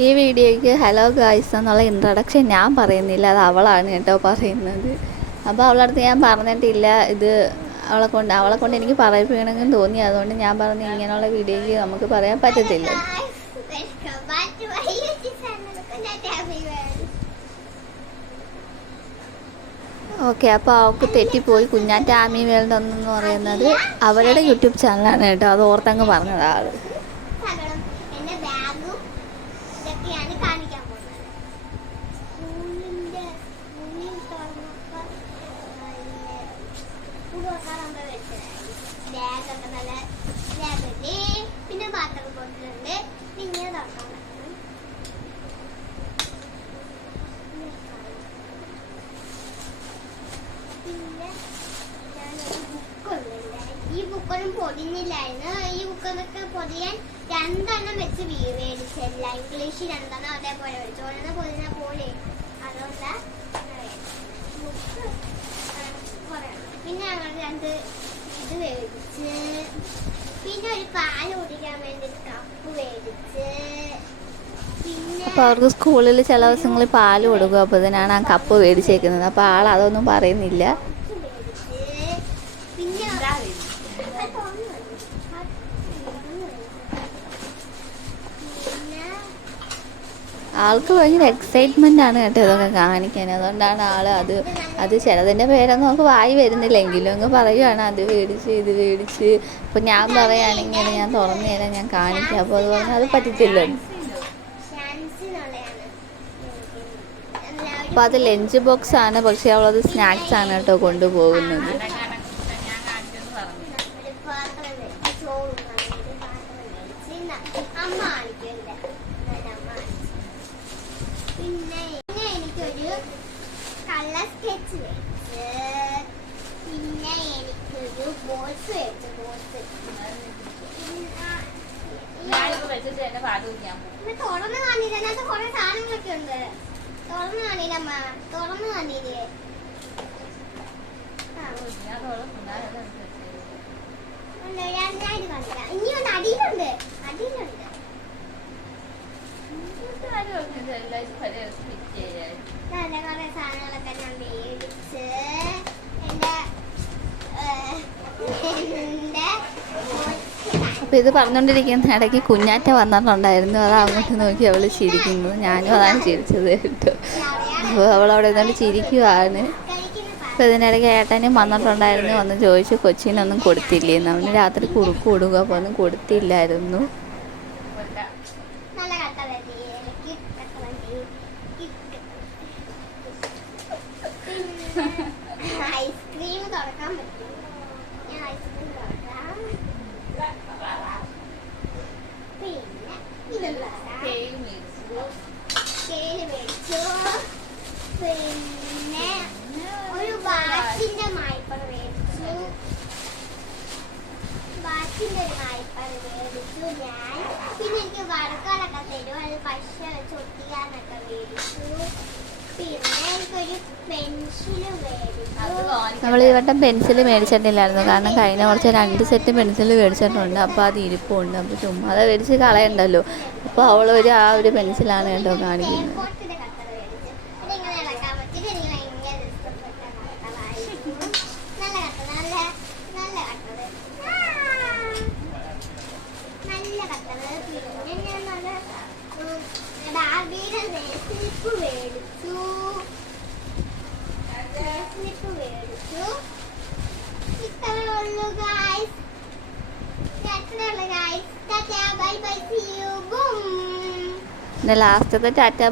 ഈ വീഡിയോയ്ക്ക് hello guys എന്നുള്ള ഇൻട്രൊഡക്ഷൻ ഞാൻ പറയുന്നില്ല, അത് അവളാണ് കേട്ടോ പറയുന്നത്. അപ്പോൾ അവളുടെ അടുത്ത് ഞാൻ പറഞ്ഞിട്ടില്ല, ഇത് അവളെ കൊണ്ട് എനിക്ക് പറയിപ്പിക്കണമെന്ന് തോന്നി. അതുകൊണ്ട് ഞാൻ പറഞ്ഞു ഇങ്ങനെയുള്ള വീഡിയോയ്ക്ക് നമുക്ക് പറയാൻ പറ്റത്തില്ല. ഓക്കെ, അപ്പോൾ അവൾക്ക് തെറ്റിപ്പോയി. കുഞ്ഞാറ്റ ആമി വേൾഡ് എന്ന് പറയുന്നത് അവരുടെ യൂട്യൂബ് ചാനലാണ് കേട്ടോ, അത് ഓർത്തങ്ങ് പറഞ്ഞത് ആൾ. പിന്നെ പാത്രം കൊണ്ടുണ്ട് പിന്നെ പിന്നെ ഞാനൊരു ബുക്കുണ്ട്. ഈ ബുക്കൊന്നും പൊതിഞ്ഞില്ലായിരുന്നു. ഈ ബുക്കൊക്കെ പൊതിയാൻ 2 എണ്ണം വെച്ച് മേടിച്ചില്ല. ഇംഗ്ലീഷ് 2 എണ്ണം അതേപോലെ മേടിച്ചു. ഒരെണ്ണം പൊതിഞ്ഞ പോലെ, അതുകൊണ്ട് ബുക്ക് പിന്നെ ഞങ്ങൾ 2 ഇത് മേടിച്ച്, പിന്നെ ഒരു പാല് കുടിക്കാൻ വേണ്ടി കപ്പ് മേടിച്ച്. അപ്പോൾ അവർക്ക് സ്കൂളിൽ ചില ദിവസങ്ങളിൽ പാല് കൊടുക്കും, അപ്പോൾ ഇതിനാണ് ആ കപ്പ് മേടിച്ചേക്കുന്നത്. അപ്പോൾ ആൾ അതൊന്നും പറയുന്നില്ല. ആൾക്ക് ഭയങ്കര എക്സൈറ്റ്മെൻ്റ് ആണ് കേട്ടോ ഇതൊക്കെ കാണിക്കാൻ. അതുകൊണ്ടാണ് ആൾ അത് ചിലതിൻ്റെ പേരൊന്നും നമുക്ക് വായി വരുന്നില്ലെങ്കിലും അങ്ങ് പറയുകയാണ് അത് മേടിച്ച് ഇത് മേടിച്ച്. അപ്പോൾ ഞാൻ പറയുകയാണെങ്കിൽ ഞാൻ തുറന്നു തരാം, ഞാൻ കാണിക്കാം. അപ്പോൾ അത് പറഞ്ഞാൽ അത് പറ്റത്തില്ല. അപ്പോൾ അത് ലഞ്ച് ബോക്സ് ആണ്, പക്ഷേ അവളത് സ്നാക്സ് ആണ് കേട്ടോ കൊണ്ടുപോകുന്നത്. പിന്നെ എനിക്കൊരു കളർ സ്കെച്ച് മേടിച്ച്, പിന്നെ എനിക്കൊരു ബോൾസ് മേടിച്ചു. തുറന്ന് കാണില്ല, അതിനകത്ത് കുറെ സാധനങ്ങളൊക്കെ ഉണ്ട്. തുറന്ന് കാണില്ല അമ്മ, തുറന്ന് കാണില്ലേ? ഇനിയുണ്ട്, അടിയിലുണ്ട്. നല്ല കുറെ സാധനങ്ങളൊക്കെ ഞാൻ മേടിച്ച് അപ്പോൾ ഇത് പറഞ്ഞുകൊണ്ടിരിക്കുന്ന ഇടയ്ക്ക് കുഞ്ഞാറ്റ വന്നിട്ടുണ്ടായിരുന്നു. അത് അങ്ങോട്ട് നോക്കി അവൾ ചിരിക്കുന്നു. ഞാനും അതാണ് ചിരിച്ചത് കേട്ടോ. അപ്പോൾ അവളവിടെ നിന്നുകൊണ്ട് ചിരിക്കുവാണ്. അപ്പോൾ ഇതിനിടയ്ക്ക് ഏട്ടനും വന്നിട്ടുണ്ടായിരുന്നു. വന്ന് ചോദിച്ചു കൊച്ചിനൊന്നും കൊടുത്തില്ലേന്ന്. അവന് രാത്രി കുറുക്ക് കൊടുക്കുക, അപ്പോൾ ഒന്നും കൊടുത്തില്ലായിരുന്നു. ഐസ്ക്രീം തുറക്കാൻ പറ്റും. ഞാൻ ഐസ്ക്രീം തുറക്കാം. പിന്നെ ഇതെന്താ സ്കെയിൽ മേടിച്ചു. പിന്നെ ഒരു വാച്ചിന്റെ മായ്പർ മേടിച്ചു. ഞാൻ പിന്നെ എനിക്ക് വറുക്കാനൊക്കെ തരും. അത് പശ വെച്ച് ഒട്ടിക്കാനൊക്കെ മേടിച്ചു. പിന്നെ എനിക്കൊരു പെൻസിൽ മേടിച്ചു. നമ്മൾ ഈ വട്ടം പെൻസിൽ മേടിച്ചിട്ടില്ലായിരുന്നു, കാരണം കഴിഞ്ഞ കുറച്ച് 2 സെറ്റ് പെൻസിൽ മേടിച്ചിട്ടുണ്ട്. അപ്പോൾ അത് ഇരിപ്പുണ്ട്. അപ്പോൾ ചുമ്മാ അത് മേടിച്ച് കളയണ്ടല്ലോ. അപ്പോൾ അവളൊരു ആ ഒരു പെൻസിലാണ് കേട്ടോ കാണിക്കുന്നത്. പിന്നെ ലാസ്റ്റത്തെ ടാറ്റ